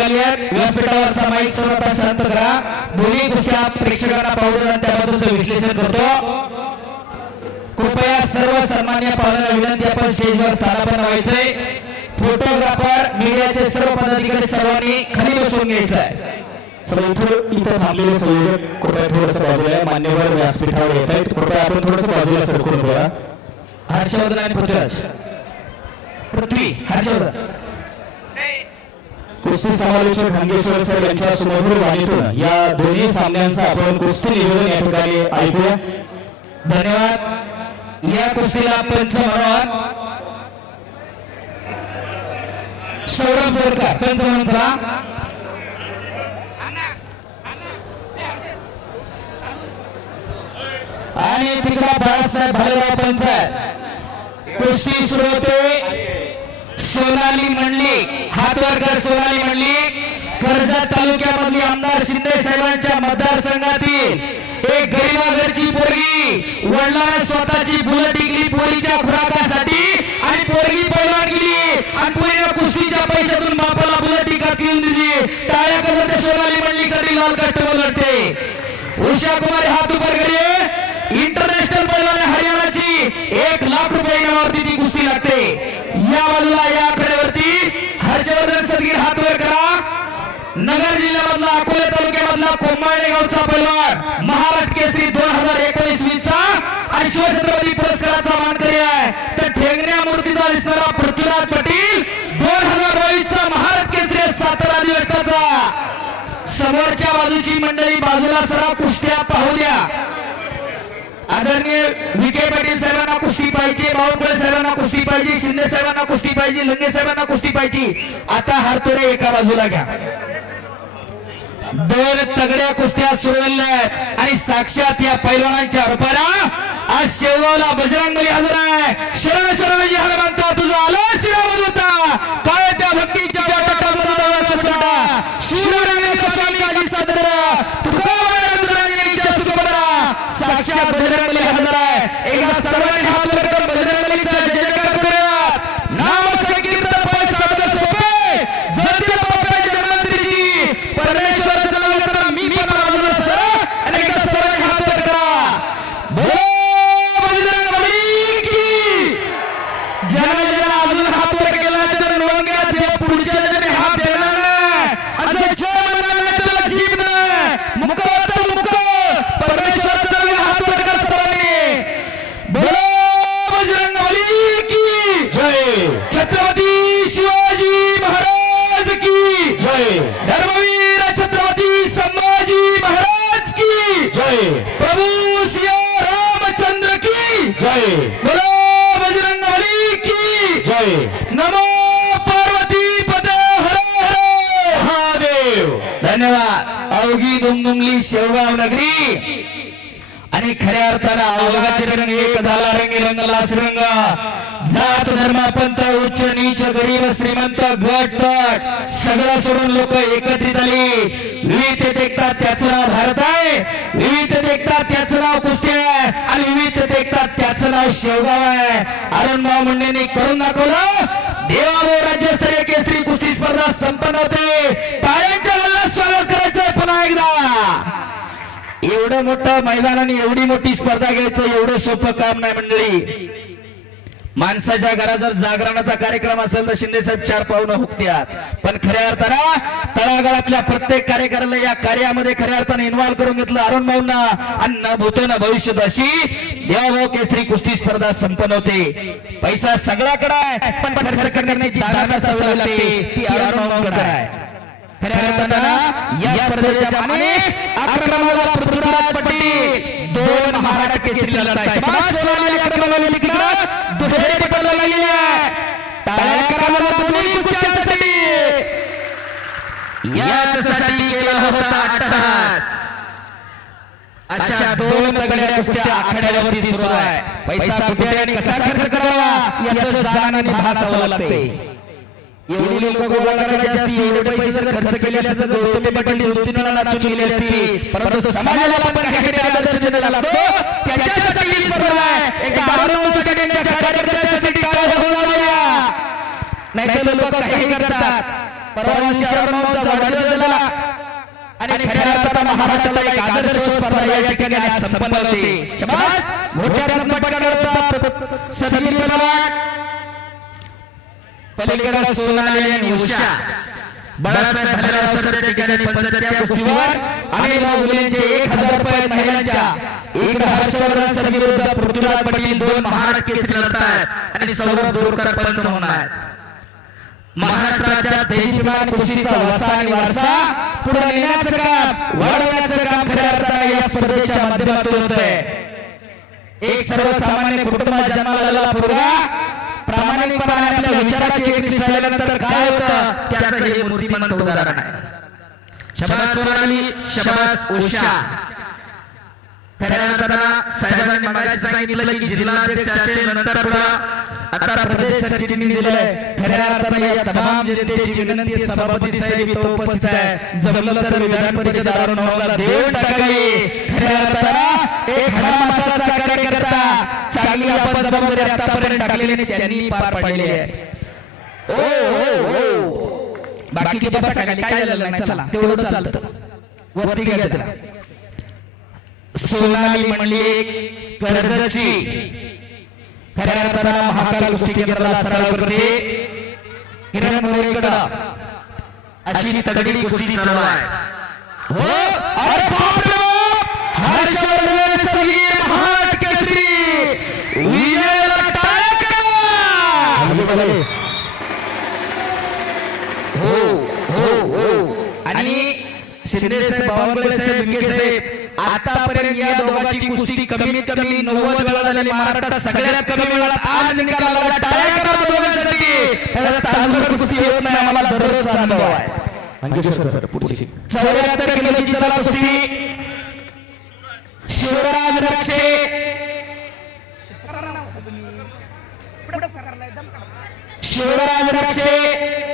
निकाली आहेत व्यासपीठावरचा माईक सर्वता शांत करा दोन्ही कुस्त्या प्रेक्षकांना पाहून आणि त्याबद्दलचं विश्लेषण करतो. कृपया सर्व सन्मान्य पाहुण्यांना विनंती आपण स्टेजवर स्थानापन्न व्हायचंय. फोटोग्राफर मीडियाचे सर्व पदाधिकारी सर्वांनी खाली बसून घ्यायचं आहे चला इथं इथं थांबलेले संयोजक कृपया थोडस बाजूला मान्यवर व्यासपीठावर येत आहेत. कृपया आपण थोडस बाजूला सरकून बोला हर्षवर्धन आणि पृथ्वीराज. पृथ्वी हर्षवर्धन. कुस्ती समालोचक हंगेश्वर सर यांच्या सुमधुर वाणीतून या दोन्ही सामन्यांचा आपण कुस्ती निवेदन या ठिकाणी ऐकूया. धन्यवाद. या कुस्तीला पंच म्हणून सौरभ बोरकर पंच म्हणून आणि तिकडा बाळासाहेब भालेराव पंच कुस्ती सुरू होते. सोनाली मंडलिक. हातवर कर सोनाली म्हणली कर्जत तालुक्यामधली आमदार शिंदे साहेबांच्या मतदारसंघातील एक गरीबाघरची पोरगी वडिलांना स्वतःची बुलट टिकली पोरीच्या खुराकासाठी आणि पोरगी पैलवान गेली. आणि पोरीला कुस्तीच्या पैशातून बापाला बुलट टिका घेऊन दिली. टाळ्या करत ते सोनाली म्हणली कधी लाल कट्ट बोलते उषा कुमारी हात उपर करे इंटरनॅशनल पैलवान आहे हरियाणाची एक लाख रुपये इनामावरती ती कुस्ती लागते या बाजूला या आकड्यावरती हर्षवर्धन सदगीर हात वर करा नगर जिल्ह्यामधला अकोले तालुक्यामधला कोंबाळे गावचा पैलवान महाराष्ट्र केसरी दोन हजार एकोणीस वीसचा आणि शिवछत्रपती पुरस्काराचा मानकरी आहे. तर ठेंगण्या मूर्तीचा दिसणारा पृथ्वीराज पटेल दोन हजार बावीसचा महाराष्ट्र केसरी सातारा अधिवेशनाचा. समोरच्या बाजूची मंडळी बाजूला सरा कुस्त्या पाहू द्या आदरणीय विखे पाटील साहेबांना कुस्ती पाहिजे बावनकुळे साहेबांना कुस्ती पाहिजे शिंदे साहेबांना कुस्ती पाहिजे लंगे साहेबांना कुस्ती पाहिजे. आता हारतोडे एका बाजूला घ्या. दोन तगड्या कुस्त्या सुरू आहेत. आणि साक्षात या पैलवानांच्या रूपाला आज शेवगावला बजरंगली हजर आहे. शरण शरणजी हनुमंता तुझा आला श्रीराम होता. काय त्या भक्तीच्या साक्षात बजरंगली हजर अवघी दुमदुमली शेवगाव नगरी. आणि खऱ्या अर्थानं अवघाचे रंग एक झाला रंगी रंगला रंग जात धर्म पंथ उच्च नीच गरीब श्रीमंत गट तट सगळं सोडून लोक एकत्रित आली. विविध देखतात त्याचं नाव भारत आहे. विविध देखतात त्याचं नाव कुस्ती आहे. आणि विविध देखतात त्याचं नाव शेवगाव आहे. अरुणभाऊ मुंडेंनी करून दाखवलं. देवाभाऊ राज्यस्तरीय केसरी कुस्ती स्पर्धा संपन्न होते. टाळ्यांच्या एवढं मोठं मैदान आणि एवढी मोठी स्पर्धा घ्यायचं एवढं सोपं काम नाही मंडळी. माणसाच्या घरात जर जागरणाचा कार्यक्रम असेल तर शिंदे साहेब चार पाहुणं हुकत्यात. पण खऱ्या अर्थानं तळागाळातल्या प्रत्येक कार्यकर्त्याला या कार्यामध्ये खऱ्या अर्थाने इन्व्हॉल्व्ह करून घेतलं अरुण भाऊंना. अन्न न भविष्य अशी देवाभाऊ केसरी कुस्ती स्पर्धा संपन्न होते. पैसा सगळ्याकडे आहे पण खर्च करण्याची ती अरुण भाऊंकडे आहे. खऱ्या अर्थानं या स्पर्धेच्या माने आक्रमणाला पृथ्वीराज पाटील दोन महाराष्ट्र केसरी लढत आहे शाबास सोनाली आक्रमणाला लिखित दुहेरी पटल आहे. टाळ्या करायला दोन्ही कुस्त्यांसाठी. केला होता अट्टहास. अशा दोन तगड्या कुस्त्या आखाड्यावरती सुरू आहे. पैसा कुठे आणि कसा खर्च करावा याचं जाण आणि भासावं लागते एवढी लोक गोळा करायची असती एवढे पैसे जर खर्च केले असते तर गौतमी पाटील वेळा नाचून गेले असती. परंतु समाजाला पण काहीतरी आदर्श देण्याला लागतो. त्याच्यासाठी ही स्पर्धा आहे. एका आरोग्यासाठी त्यांच्या कार्यकर्त्यांसाठी काय होऊ द्या नाहीतर लोक काही करतात. परवा दिवशी अरुणाचा वाढदिवस झाला. आणि खऱ्या अर्थानं महाराष्ट्राला एक आदर्श स्पर्धा या ठिकाणी आज संपन्न होते. शाबास! मोठ्या रत्नपटाला समीर पवार पलीकडे सोनाली आणि उषा. त्या ठिकाणी कुस्तीवर एक हजार रुपये महिलांच्या. हर्षवर्धन सर विरुद्ध पृथ्वीराज पाटील दोन महाराष्ट्र केसरी लढत आहेत आणि सौरभ पंच होणार आहेत. महाराष्ट्राच्या दैनिमान कुस्तीचा वसा आणि वारसा पुढे नेण्याचं काम वाढवण्याचं काम खऱ्या अर्थाने या स्पर्धेच्या माध्यमातून होत आहे एक सर्वसामान्य कुटुंबात जन्माला आलेला मुलगा प्रामाणिकपणाने आपल्या विचाराची आल्यानंतर काय होतं? त्याचं हे मूर्तिमंत उदाहरण आहे. शबास सोनाली शबास उषा. खऱ्या अर्थानं साहेबांनी मगाशी सांगितलं की जिल्हाध्यक्ष असेल नंतर आता प्रदेश दिलंय खऱ्या अर्थानं या तमाम जनतेची विनंती सभापती साहेब इथं उपस्थित आहे जमलं तर विधान परिषद देऊन टाकावी खऱ्या अर्थानं चांगली आपण जबाबदारी आतापर्यंत टाकलेली आणि त्यांनी पार पाडलेली आहे. ओ ओ ओ बाकी ते बसा खाली. काय झालं नाही चला. तेवढं चालतं. वरती घ्या त्याला. सोनाली म्हणली कर्जची. खऱ्या अर्थानं महाकाल कुस्ती केंद्राला सराव करते. किरण मोरेकडं. अशी तगडी कुस्ती चालू आहे. हो? अरे बापरे बाप! हर्षवर्धन सगळी महान केसरी विजयाला टाळ्या करा! हो हो हो आणि शिंदे साहेब बावनकुळे साहेब विखे साहेब आतापर्यंत या दोघांची कुस्ती कमीत कमी नव्वद वेळा झाली महाराष्ट्रात सगळ्यात कमी वेळात आज निकाल लागला. टाळ्या करा दोघांसाठी. तासभर कुस्ती होत नाही. आम्हाला दररोज अनुभव आहे. सर पुढची. चौऱ्याहत्तर किलोची कुस्ती. शिवराज रक्षे. शिवराज रक्षे.